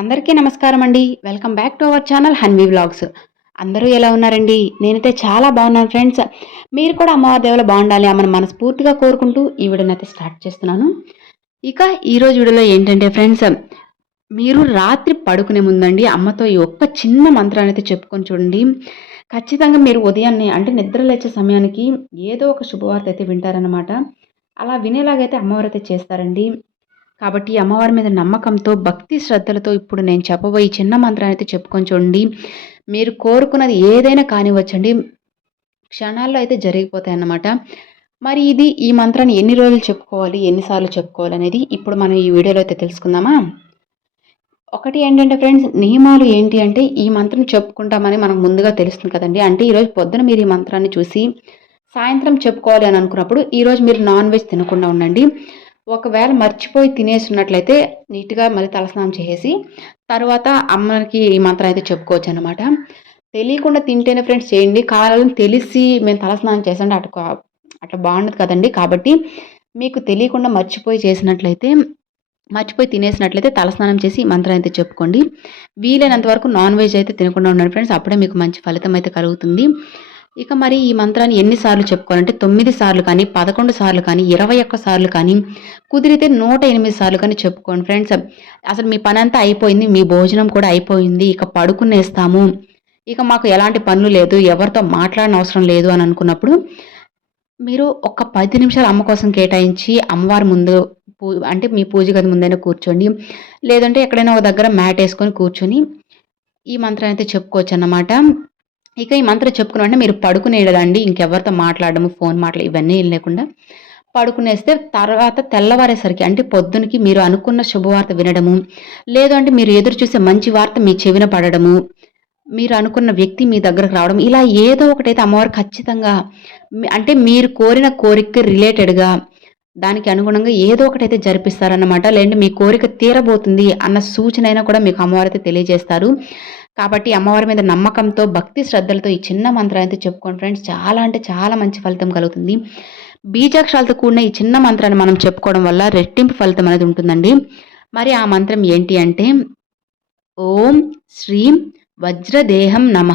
అందరికీ నమస్కారం అండి. Welcome back to our channel Hanvi vlogs. అందరూ ఎలా ఉన్నారండి? నేనైతే చాలా బాగున్నాను ఫ్రెండ్స్. మీరు కూడా అమ్మవారి దేవుల బాగుండాలి అమ్మని మనస్ఫూర్తిగా కోరుకుంటూ ఈ వీడియోనైతే స్టార్ట్ చేస్తున్నాను. ఇక ఈరోజు వీడియోలో ఏంటంటే ఫ్రెండ్స్ మీరు రాత్రి పడుకునే ముందండి అమ్మతో ఈ ఒక్క చిన్న మంత్రాన్ని అయితే చెప్పుకొని చూడండి. ఖచ్చితంగా మీరు ఉదయాన్నే అంటే నిద్ర లేచే సమయానికి ఏదో ఒక శుభవార్త అయితే వింటారనమాట అలా వినేలాగైతే అమ్మవారు అయితే చేస్తారండి. కాబట్టి అమ్మవారి మీద నమ్మకంతో భక్తి శ్రద్ధలతో ఇప్పుడు నేను చెప్పబోయే చిన్న మంత్రాన్ని అయితే చెప్పుకొని చూడండి. మీరు కోరుకున్నది ఏదైనా కానివచ్చండి క్షణాల్లో అయితే జరిగిపోతాయి అన్నమాట మరి ఇది ఈ మంత్రాన్ని ఎన్ని రోజులు చెప్పుకోవాలి ఎన్నిసార్లు చెప్పుకోవాలి అనేది ఇప్పుడు మనం ఈ వీడియోలో అయితే తెలుసుకుందామా? ఒకటి ఏంటంటే ఫ్రెండ్స్ నియమాలు ఏంటి అంటే ఈ మంత్రం చెప్పుకుంటామని మనకు ముందుగా తెలుస్తుంది కదండి. అంటే ఈరోజు పొద్దున మీరు ఈ మంత్రాన్ని చూసి సాయంత్రం చెప్పుకోవాలి అని అనుకున్నప్పుడు ఈరోజు మీరు నాన్ వెజ్ తినకుండా ఉండండి. ఒకవేళ మర్చిపోయి తినేసినట్లయితే నీట్గా మరి తలస్నానం చేసేసి తర్వాత అమ్మకి ఈ మంత్రం అయితే చెప్పుకోవచ్చు అనమాట తెలియకుండా తింటేనే ఫ్రెండ్స్ చేయండి. కావాలని తెలిసి మేము తలస్నానం చేసండి అటు అట్లా బాగుండదు కదండి. కాబట్టి మీకు తెలియకుండా మర్చిపోయి చేసినట్లయితే మర్చిపోయి తినేసినట్లయితే తలస్నానం చేసి ఈ మంత్రం అయితే చెప్పుకోండి. వీలైనంత వరకు నాన్ వెజ్ అయితే తినకుండా ఉండండి ఫ్రెండ్స్. అప్పుడే మీకు మంచి ఫలితం అయితే కలుగుతుంది. ఇక మరి ఈ మంత్రాన్ని ఎన్నిసార్లు చెప్పుకోవాలంటే తొమ్మిది సార్లు కానీ పదకొండు సార్లు కానీ ఇరవై ఒక్క సార్లు కానీ కుదిరితే నూట ఎనిమిది సార్లు కానీ చెప్పుకోండి ఫ్రెండ్స్. అసలు మీ పని అంతా అయిపోయింది మీ భోజనం కూడా అయిపోయింది ఇక పడుకునేస్తాము. ఇక మాకు ఎలాంటి పనులు లేదు ఎవరితో మాట్లాడిన అవసరం లేదు అని అనుకున్నప్పుడు మీరు ఒక పది నిమిషాలు అమ్మ కోసం కేటాయించి అమ్మవారి ముందు పూ అంటే మీ పూజ గది ముందైనా కూర్చోండి. లేదంటే ఎక్కడైనా ఒక దగ్గర మ్యాట్ వేసుకొని కూర్చొని ఈ మంత్రం అయితే చెప్పుకోవచ్చు అన్నమాట ఇక ఈ మంత్రం చెప్పుకున్న వెంటనే మీరు పడుకునేదండి ఇంకెవరితో మాట్లాడము ఫోన్ మాటలు ఇవన్నీ లేకుండా పడుకునేస్తే తర్వాత తెల్లవారేసరికి అంటే పొద్దునకి మీరు అనుకున్న శుభవార్త వినడము లేదు అంటే మీరు ఎదురు చూసే మంచి వార్త మీ చెవిన పడడము మీరు అనుకున్న వ్యక్తి మీ దగ్గరకు రావడం ఇలా ఏదో ఒకటైతే అమ్మవారు ఖచ్చితంగా అంటే మీరు కోరిన కోరిక రిలేటెడ్గా దానికి అనుగుణంగా ఏదో ఒకటైతే జరిపిస్తారన్నమాట. లేదంటే మీ కోరిక తీరబోతుంది అన్న సూచన అయినా కూడా మీకు అమ్మవారి అయితే తెలియజేస్తారు. కాబట్టి అమ్మవారి మీద నమ్మకంతో భక్తి శ్రద్ధలతో ఈ చిన్న మంత్రం అయితే చెప్పుకోండి ఫ్రెండ్స్. చాలా అంటే చాలా మంచి ఫలితం కలుగుతుంది. బీజాక్షరాలతో కూడిన ఈ చిన్న మంత్రాన్ని మనం చెప్పుకోవడం వల్ల రెట్టింపు ఫలితం అనేది ఉంటుందండి. మరి ఆ మంత్రం ఏంటి అంటే ఓం శ్రీం వజ్రదేహం నమ.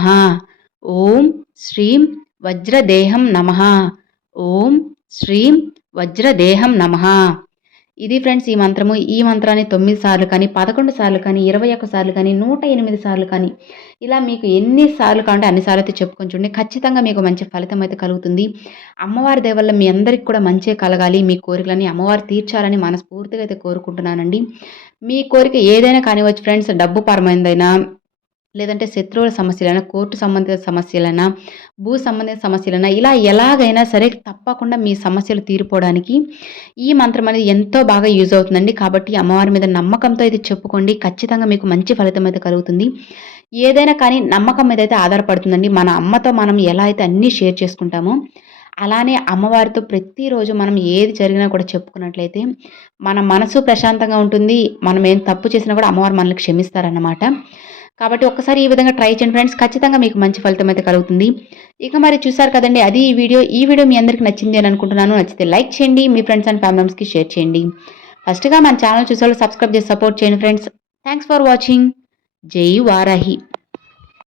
ఓం శ్రీం వజ్రదేహం నమ. ఓం శ్రీం వజ్రదేహం నమ. ఇది ఫ్రెండ్స్ ఈ మంత్రము. ఈ మంత్రాన్ని తొమ్మిది సార్లు కానీ పదకొండు సార్లు కానీ ఇరవై ఒక్క సార్లు కానీ నూట ఎనిమిది సార్లు కానీ ఇలా మీకు ఎన్ని సార్లు కావాలంటే అన్ని సార్లు అయితే చెప్పుకొని చూడండి. ఖచ్చితంగా మీకు మంచి ఫలితం అయితే కలుగుతుంది. అమ్మవారి దేవల్ల మీ అందరికి కూడా మంచి కలగాలి. మీ కోరికలని అమ్మవారు తీర్చాలని మనస్ఫూర్తిగా అయితే కోరుకుంటున్నానండి. మీ కోరిక ఏదైనా కానివచ్చు ఫ్రెండ్స్ డబ్బు పరమైందైనా లేదంటే శత్రువుల సమస్యలైనా కోర్టు సంబంధిత సమస్యలైనా భూ సంబంధిత సమస్యలైనా ఇలా ఎలాగైనా సరే తప్పకుండా మీ సమస్యలు తీరిపోవడానికి ఈ మంత్రం అనేది ఎంతో బాగా యూజ్ అవుతుందండి. కాబట్టి అమ్మవారి మీద నమ్మకంతో అయితే చెప్పుకోండి. ఖచ్చితంగా మీకు మంచి ఫలితం అయితే కలుగుతుంది. ఏదైనా కానీ నమ్మకం మీద అయితే ఆధారపడుతుందండి. మన అమ్మతో మనం ఎలా అయితే అన్నీ షేర్ చేసుకుంటామో అలానే అమ్మవారితో ప్రతిరోజు మనం ఏది జరిగినా కూడా చెప్పుకున్నట్లయితే మన మనసు ప్రశాంతంగా ఉంటుంది. మనం ఏం తప్పు చేసినా కూడా అమ్మవారు మనల్ని క్షమిస్తారన్నమాట. కాబట్టి ఒక్కసారి ఈ విధంగా ట్రై చేయండి ఫ్రెండ్స్ ఖచ్చితంగా మీకు మంచి ఫలితం అయితే కలుగుతుంది. ఇక మరి చూసారు కదండి అది ఈ వీడియో. ఈ వీడియో మీ అందరికి నచ్చింది అని అనుకుంటున్నాను. నచ్చితే లైక్ చేయండి మీ ఫ్రెండ్స్ అండ్ ఫ్యామిలీస్కి షేర్ చేయండి. ఫస్ట్గా మన ఛానల్ చూసే సబ్స్క్రైబ్ చేసి సపోర్ట్ చేయండి ఫ్రెండ్స్ థ్యాంక్స్ ఫర్ వాచింగ్ జై వారాహి.